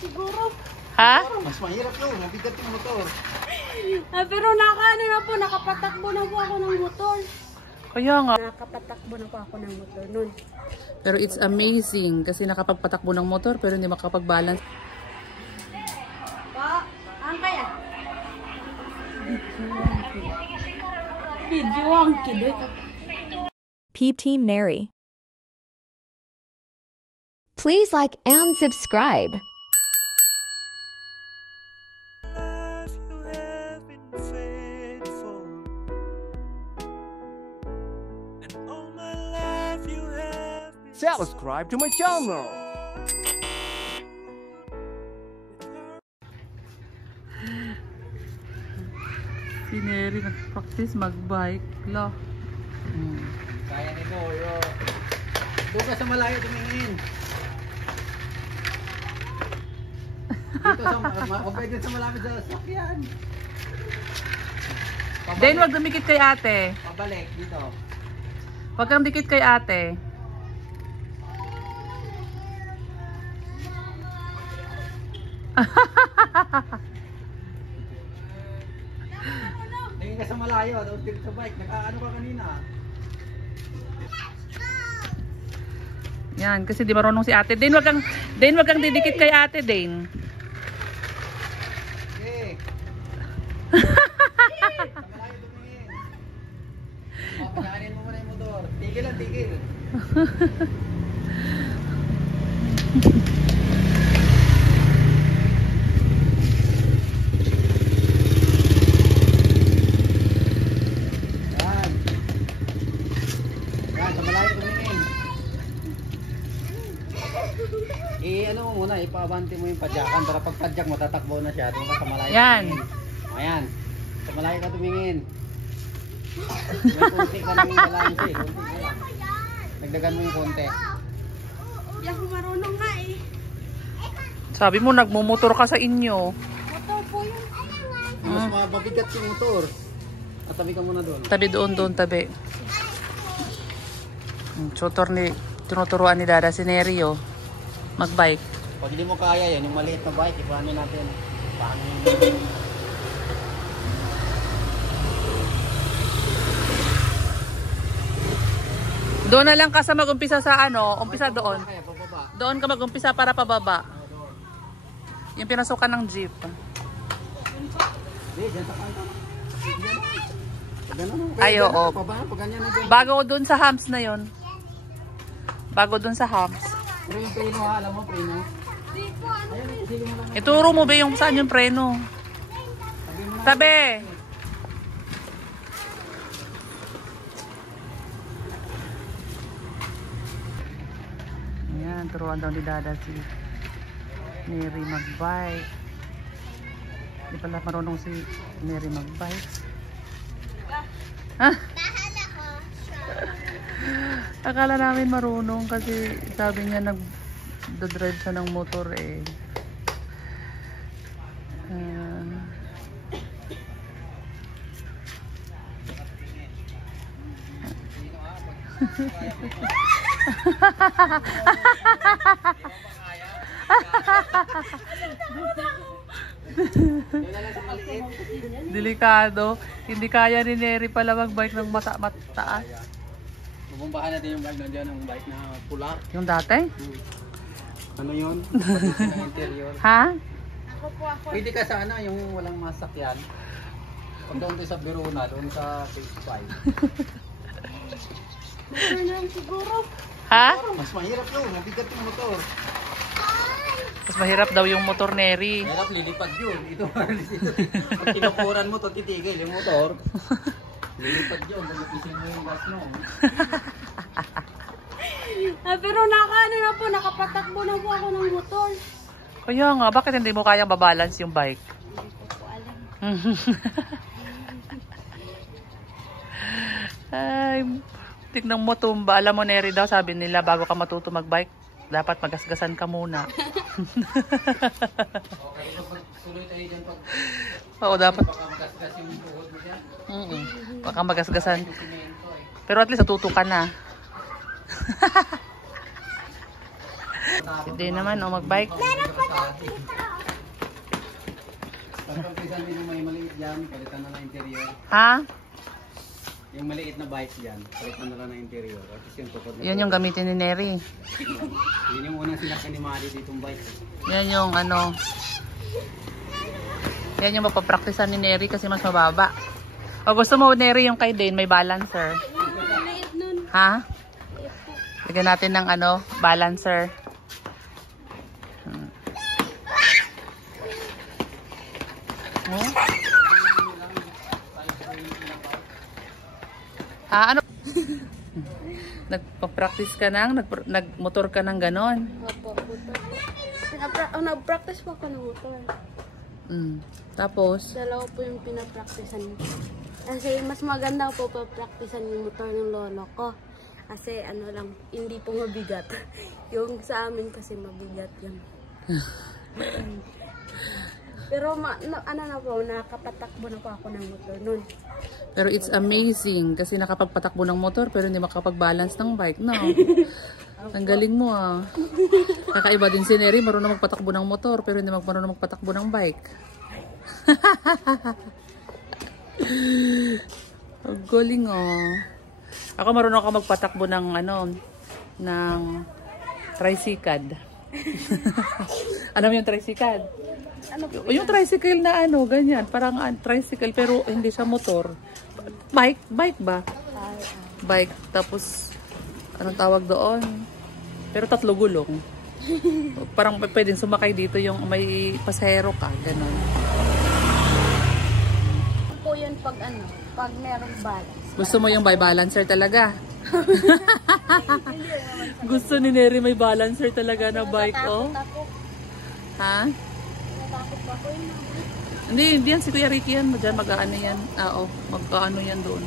Siguro. Ha? Mas mahirap yun. Mabigat yung motor. Pero ano na po, nakapatakbo na po ako ng motor. Kaya nga. Nakapatakbo na po ako ng motor nun. Pero it's amazing kasi nakapagpatakbo ng motor pero hindi makapag-balance. Pa, ang kaya? Video ang kid. Peep Team Neri. Please like and subscribe. Subscribe to my channel. Si Neri nag-practice mag-bike. Lo. Kaya ni Doro. Doon ka sa malayo tumingin. Dito sa malapit sa sakyan. Then wag dumikit kay ate. Pabalik dito. Wag kang dikit kay ate. Tingin ka sa malayo, doon dito sa bike. Nakaano ka kanina? Yan, kasi di marunong si ate. Then wag kang didikit kay ate, Dane. Okay. Sa malayo tumingin. Pagkaanin mo muna yung motor. Tigil lang, tigil. Ano mo muna, ipaabante mo yung padyakan para pag padyak mo, tatakbo na siya. Doon ka sa malayo. Yan. Tumingin. Ayan. Sa malayo ka tumingin. May konti ka nang balance eh. Konti ka lang. Dagdagan mo yung konti. Hindi ako marunong nga eh. Sabi mo nagmumotor ka sa inyo. Motor po yun. Mas mabigat yung motor. At tabi ka muna doon. Tabi doon, tabi. Tinuturuan ni Dada si Neri, oh. Mag-bike. Pag hindi mo kaya yan, yung maliit na bike, ipaano natin. Paano yung... Doon na lang ka sa mag-umpisa sa ano, umpisa doon. Kaya, pababa. Doon ka mag-umpisa para pababa. Yung pinasukan ng jeep. Hindi, dyan sa kanto. Ay, oo. Pag ganyan na dyan. Bago doon sa hams na yon. Bago doon sa hams. Pero yung preno ha, alam mo, preno. Ayun, sige mo lang. Ituro mo ba yung saan yung preno? Tabi! Ayan, turuan daw ni Dada si Neri mag-bike. Hindi pala marunong si Neri mag-bike. Ha? Akala namin marunong kasi sabi niya nag-drive siya ng motor eh. Delikado. Hindi kaya ni Neri pala mag-bike ng mataas. Bubumbahan natin yung bike nandiyan, ng bike na pula. Yung dati? Ano yun? Ng interior. Ha? Pwede ka sa ano, yung walang masakyan. Pag doon sa Verona, doon sa phase 5. Siguro. Ha? Mas mahirap yun, mabigat yung motor. Mas mahirap daw yung motor, Neri. Mahirap, lilipad yun. Ito, pag kinukuran mo, ito titigil yung motor. Lilipad yun, pag-ipisin mo yung gas mo. Pero ano na po, nakapatakbo na po ako ng motor. Kaya nga, bakit hindi mo kayang babalance yung bike? Hindi ko po alam. Ay, tignan mo tumba. Alam mo, Neri daw, sabi nila, bago ka matuto mag-bike, dapat magasgasan ka muna. Okay, suloy tayo dyan pag... Oo, dapat. Baka magasgas yung tuhod mo dyan. Baka magasgasan. Pero at least natuto ka na. Hindi naman, magbike. Pagkapisan din yung may maliit dyan, palitan na lang interior. Ha? Yung maliit na bike dyan, palitan na lang ng interior. At least yung tukod na Yun yung gamitin ni Neri. Yun yung unang sinakyan ni Mari ditong bike. Yan yung ano. Yan yung mapapraktisan ni Neri kasi mas mababa. O gusto mo Neri yung kay Dane, may balancer. Maliit nun. Ha? Lagyan natin ng ano, balancer. Oh? Ano? Nagpa-practice ka nang, nagmotor ka nang ganon. Opo, motor po. Nag-practice po ako ng motor. Tapos, Dalawa po yung pinapracticean ko. Kasi mas maganda po pa-practicean yung motor ng lolo ko. Kasi ano lang, hindi po mabigat. Yung sa amin kasi mabigat yan. Pero ano na po, nakapatakbo na po ako ng motor nun. pero it's amazing kasi nakapagpatakbo ng motor pero hindi makapag-balance ng bike, no? Ang galing mo ah. Kakaiba din si Neri, marunong magpatakbo ng motor pero hindi marunong magpatakbo ng bike. Ang galing oh. Ako marunong ako magpatakbo ng ano, ng tricycle. Alam mo yung tricycle? Ano po? Yung tricycle na ano, ganyan, parang tricycle pero hindi siya motor. Bike ba? Bike, tapos anong tawag doon? Pero 3 gulong. Parang pwedeng sumakay dito yung may pasahero ka, gano'n. Po yun pag ano, pag merong balance. Gusto mo yung by balancer talaga? Gusto ni Neri may balancer talaga na bike, oh. Natakot ako. Ha? Natakot pa ko yun. Hindi yan, si Kuya Ricky yan. Diyan mag-ano yan. Oo, mag-ano yan doon.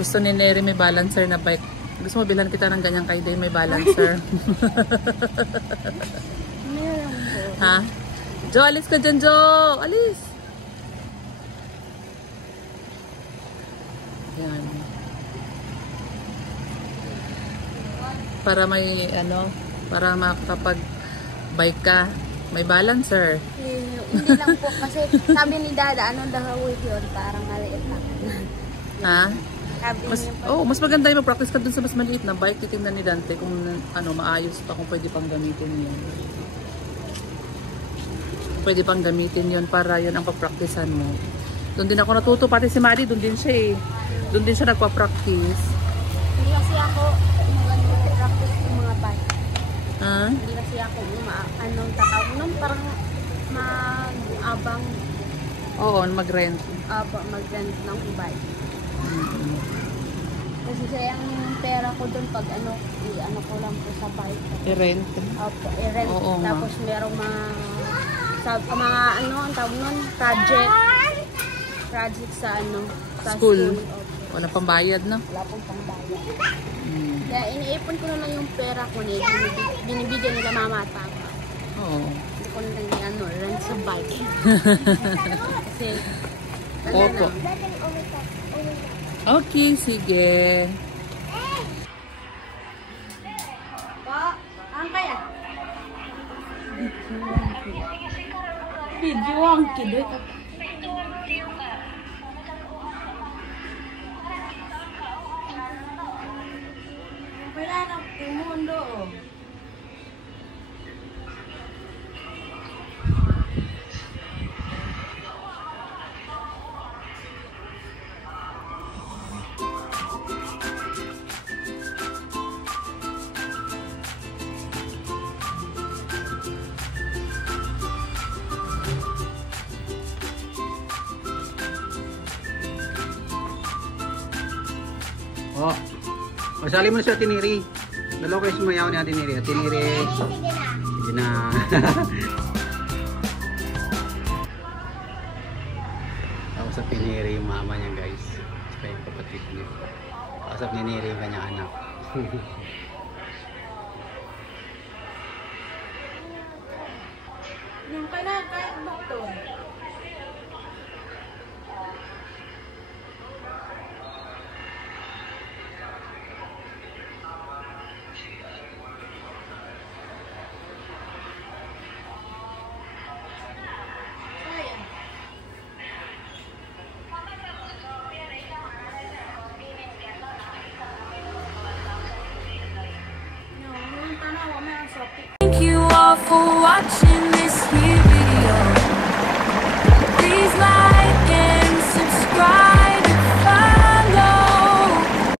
Gusto ni Neri may balancer na bike. Gusto mo bilhan kita ng ganyan kay Day may balancer. Meron po. Ha? Jo, alis ka dyan, Jo! Alis! Yan. Para may ano, para makapag-bike ka, may balancer. Hindi lang po kasi sabi ni Dada, ano daw yun, parang maliit lang. Ha? Sabi niya po. Mas maganda yung mag-practice ka dun sa mas maliit na bike. Titingnan ni Dante kung ano, maayos pa, kung pwede pang gamitin yun. Pwede pang gamitin yun para yun ang pag-practicean mo. Doon din ako natuto, pati si Maddie, doon din siya eh. Doon din siya nagpa-practice. Hindi kasi ako mag-practice yung mga bike. Ha? Hindi kasi ako anong tatawag nun, parang mag-abang Oo, mag-rent. mag-rent ng bike. Kasi sayang yung pera ko dun pag ano ko lang po sa bike. I-rent. Opo, i-rent. Oo, Tapos merong mga ano, ang tawag nun, project sa ano, sa School. Opo. Wala pang bayad, no? Wala pong pangbayad. Kaya iniipon ko na lang yung pera ko niya, binibigyan nila mama at papa. Oo. Hindi ko na lang yung ano, rent sa bike. Kasi, ano Opo. na. Okay, sige. Po, ang kaya? Video ang kid. Wala na mundo. Oh. Pasali mo na siya, Tiniri. Dalawa kayo sumayaw ni Tiniri. Tiniri. Sige na. Kausap ni Neri yung mama niya, guys. Saka yung kapatid niya. Kausap ni Neri yung kanyang anak.